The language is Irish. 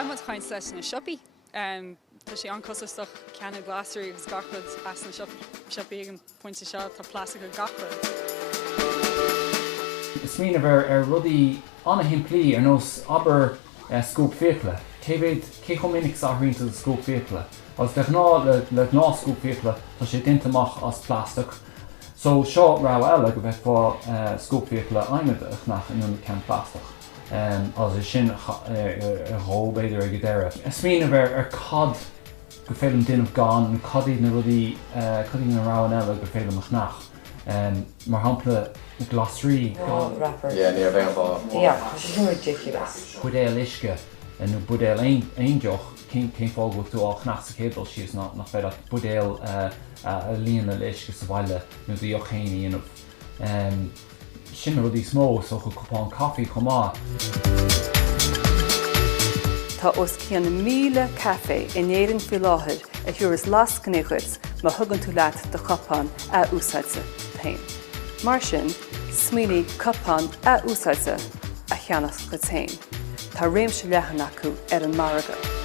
Táimid chaint leis na siopaí. Tá sé ancosach ceanna glasúí agus gachfud as na siopaí an pointe seo tá plastic a gachfud. Is mína bhar rudaí anna himplí ar nós aber scúp féicla. Cé chum minic sáthraíonnta a scúp féicla. Agus le ná scúp féicla tá sé dintamach as plastic. So seo rá eile go bheith fá scúp féicla aimimeach nach inún cean plastic. As is sin róbéidir ag deire. Is mína bhar ar cad go féidir duanamh gan, cadí na rudaí na ráin eile go féidir nach. Mar hampla glasrí. Rapper. Yeah, near Bangor. Yeah, it's ridiculous. Buidéil isce and buidéil aondeoch cén fágú tú á chnas a chédal sios nach féidir buidéil a líana leis go sa bhaile nó dí ó chéine inmh. Sin rudí smó so go cupáin caí chumá. Tá os cían 1000 cafe in éireann fi láthir a thuras las cnéchuids má thugann tú leat do chupáin a úsáidte féin. Mar sin, smaoiní cupáin a úsáidte a cheannach go tain. Tá réimse leathan acu ar an maraga.